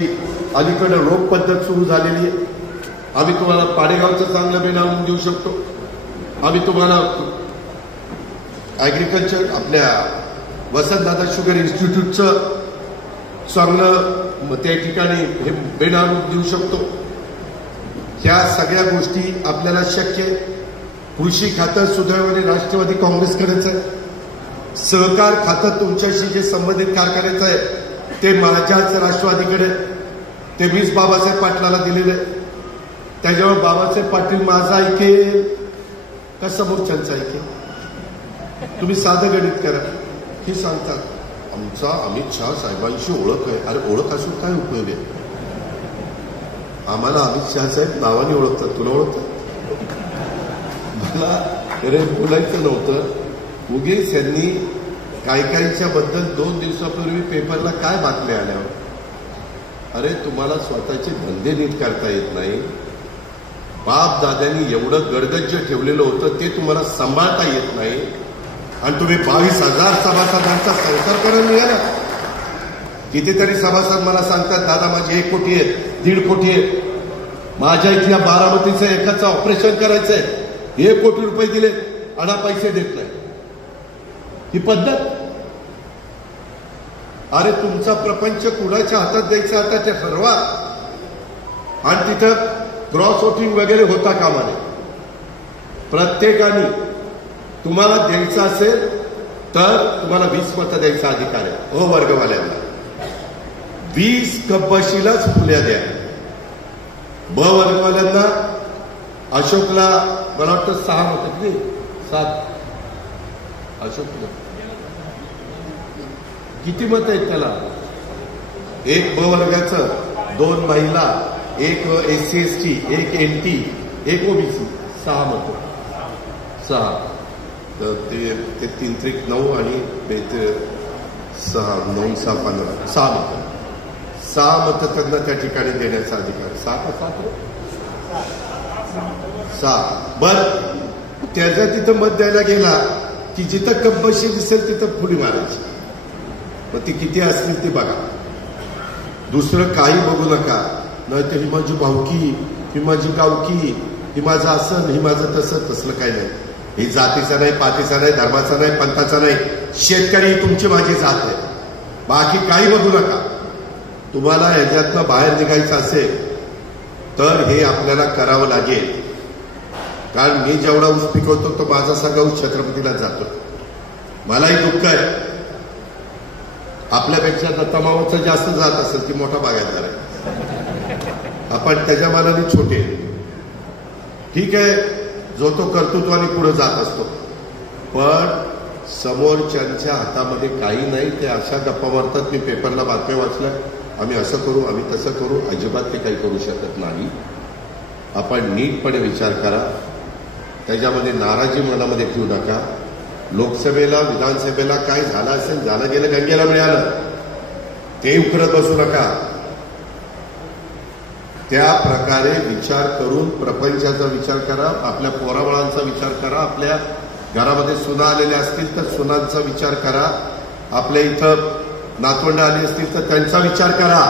अलीकडे रोग पद्धत सुरू झालेली आहे. आम्ही तुम्हाला पाडेगावचं चांगलं बिल आणून देऊ शकतो. आम्ही तुम्हाला ऍग्रिकल्चर आपल्या वसंतदादा शुगर इन्स्टिट्यूटचं चांगलं त्या ठिकाणी हे बेड आणून देऊ शकतो. ह्या सगळ्या गोष्टी आपल्याला शक्य आहे. कृषी खातं सुदैवाने राष्ट्रवादी काँग्रेसकडेच आहे. सहकार खातं तुमच्याशी जे संबंधित कारखान्याचं आहे ते माझ्याच राष्ट्रवादीकडे, ते मीच बाबासाहेब पाटलाला दिलेलं आहे. त्याच्यावर बाबासाहेब पाटील माझा ऐकेल का समोरच्यांचं ऐकेल? तुम्ही साधं गणित करा. ही सांगतात आमचा अमित शहा साहेबांशी ओळख आहे. अरे ओळख असून काय उपयोग आहे? आम्हाला अमित शहा साहेब नावाने ओळखतात. तुला ओळखतात? मला अरे बोलायचं नव्हतं. उगीच यांनी काहीच्या बद्दल 2 दिवसापूर्वी पेपरला काय बातम्या आल्यावर, अरे तुम्हाला स्वतःचे धंदे नीट करता येत नाही. बाप दाद्यांनी एवढं गडगज्ज ठेवलेलं होतं ते तुम्हाला सांभाळता येत नाही आणि तुम्ही 22,000 सभासदांचा संसार करायला निघाला. कितीतरी सभासद मला सांगतात दादा माझे 1 कोटी आहेत, 1.5 कोटी आहेत. माझ्या इथल्या बारामतीचं एकाचं ऑपरेशन करायचंय, 1 कोटी रुपये दिले आणि पैसे देत नाही. ही पद्धत? अरे तुमचा प्रपंच कुणाच्या हातात द्यायचा आता ते ठरवा. आणि तिथं क्रॉस वोटिंग वगैरे होता कामा नये. प्रत्येकाने तुम्हाला द्यायचं असेल तर तुम्हाला 20 मतं द्यायचा अधिकार आहे. वर्गवाल्यांना 20 कब्बशीलाच फुल्या द्या. ब वर्गवाल्यांना अशोकला मला वाटतं 6 मतं नाही 7. अशोकला किती मत आहेत त्याला? 1 ब वर्गाचं, 2 महिला, 1 SC ST, 1 NT, 1 OBC, 6 मतं. 6 तर ते 3 त्रिक 9 आणि 6 9 6 15 6 मतं. 6 मतं त्यांना त्या ठिकाणी देण्याचा अधिकार. 6 का 7? 6. बरं त्याच्या तिथं मत द्यायला गेला की जिथं कब्बशी दिसेल तिथं फुली मारायची. मग ती किती असतील ती बघा. दुसरं काही बघू नका. नाही तर ही माझी भावकी, ही माझी गावकी, ही माझं असं, ही माझं तसं. तसलं काही नाही. ही जातीचा नाही, पातीचा नाही, धर्माचा नाही, पंथाचा नाही. शेतकरी तुमची माझी जात आहे. बाकी काही बघू नका. तुम्हाला ह्याच्यातनं बाहेर निघायचं असेल तर हे आपल्याला करावं लागेल. कारण मी जेवढा ऊस पिकवतो तो माझा सगळा ऊस छत्रपतीला जातो. मलाही दुःख आहे. आपल्यापेक्षा दत्तामामाचं जास्त जात असेल ती मोठा बागायतदार आहे. आपण त्याच्या मानाने छोटे. ठीक आहे, जो तो कर्तृत्वाने पुढे जात असतो. पण समोरच्यांच्या हातामध्ये काही नाही. ते अशा गप्पा मारतात. मी पेपरला बातम्या वाचल्या, आम्ही असं करू, आम्ही तसं करू. अजिबात ते काही करू शकत नाही. आपण नीटपणे विचार करा. त्याच्यामध्ये नाराजी मनामध्ये ठेवू नका. लोकसभेला विधानसभेला काय झालं असेल, झालं गेलं, गंगेला मिळालं, ते उकरत बसू नका. त्या प्रकारे विचार करून प्रपंचाचा विचार करा. आपल्या पोराबाळांचा विचार करा. आपल्या घरामध्ये सुना आलेल्या असतील तर सुनांचा विचार करा. आपल्या इथं नातवंड आली असतील तर त्यांचा विचार करा.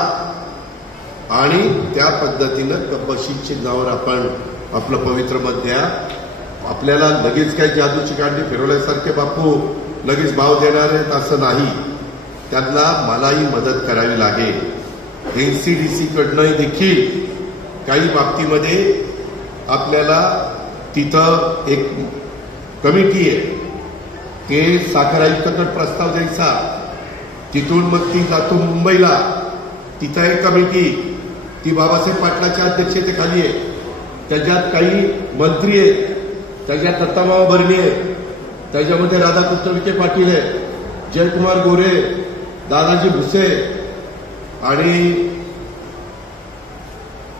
आणि त्या पद्धतीनं कब्बशी चिन्हावर आपण आपलं पवित्र मत द्या. आपल्याला लगेच काही जादूची कांडी फिरवल्यासारखे बापू लगेच भाव देणार आहेत असं नाही. त्यांना मलाही मदत करावी लागेल. NCDC कडनं देखील काही बाबतीमध्ये आपल्याला तिथं एक कमिटी आहे. ते साखर आयुक्ताकडे प्रस्ताव द्यायचा. तिथून मग ती जातो मुंबईला. तिथं एक कमिटी, ती बाबासाहेब पाटलाच्या अध्यक्षतेखाली आहे. त्याच्यात काही मंत्री आहेत, त्याच्यात दत्तामामा भरणे आहे, त्याच्यामध्ये राधाकृष्ण विखे पाटील आहे, जयकुमार गोरे, दादाजी भुसे आणि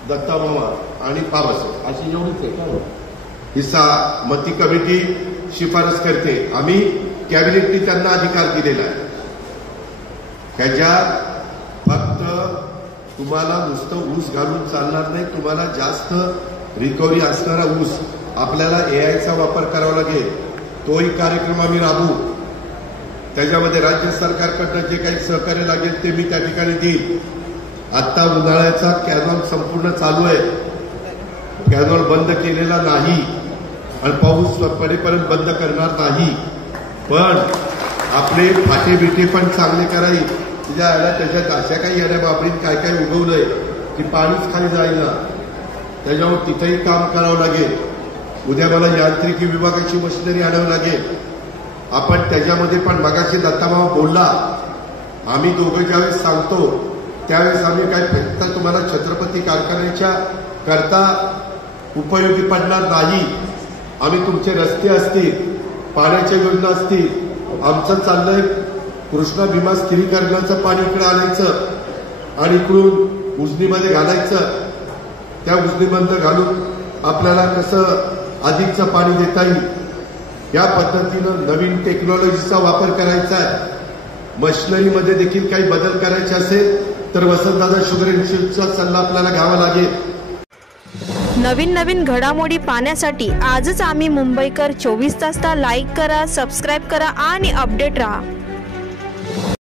दत्तामामा आणि बाबासाहेब अशी एवढीच आहे का? हिस्सा मग ती कमिटी शिफारस करते. आम्ही कॅबिनेटने त्यांना अधिकार दिलेला आहे. ह्याच्यात फक्त तुम्हाला नुसतं ऊस घालून चालणार नाही. तुम्हाला जास्त रिकव्हरी असणारा ऊस आपल्याला AIचा वापर करावा लागेल. तोही कार्यक्रम आम्ही राबवू. त्याच्यामध्ये राज्य सरकारकडनं जे काही सहकार्य लागेल ते मी त्या ठिकाणी देईल. आता उन्हाळ्याचा कॅनॉल संपूर्ण चालू आहे, कॅनॉल बंद केलेला नाही आणि पाऊस पडेपर्यंत बंद करणार नाही. पण आपले फाटे बिटे पण चांगले कराई. त्याच्यात अशा काही येण्या बाबरीत काय काय उगवलंय की पाणीच खाली जाईल ना, त्याच्यावर तिथेही काम करावं लागेल. उद्या मला यांत्रिकी विभागाची मशिनरी आणावं लागेल. आपण त्याच्यामध्ये पण मगाशी दत्ताभाऊ बोलला, आम्ही दोघं ज्यावेळेस सांगतो त्यावेळेस आम्ही काय फक्त तुम्हाला छत्रपती कारखान्याच्या करता उपयोगी पडणार नाही. आम्ही तुमचे रस्ते असतील, पाण्याच्या योजना असतील, आमचं चाललंय कृष्णा भीमा स्थिरीकरणाचं पाणी इकडे आणायचं आणि इकडून उजनीमध्ये घालायचं. त्या उजनीमध्ये घालून आपल्याला कसं अधिकचं पाणी देता येईल या पद्धतीनं नवीन टेक्नॉलॉजीचा वापर करायचा आहे. मशिनरीमध्ये देखील काही बदल करायचे असेल तर वसंतदादा शुगर इन्स्टिट्यूटचा सल्ला आपल्याला घ्यावा लागेल. नवीन नवीन घडामोडी पाहण्यासाठी आजच आम्ही मुंबईकर 24 तासला लाईक करा, सबस्क्राईब करा आणि अपडेट रहा.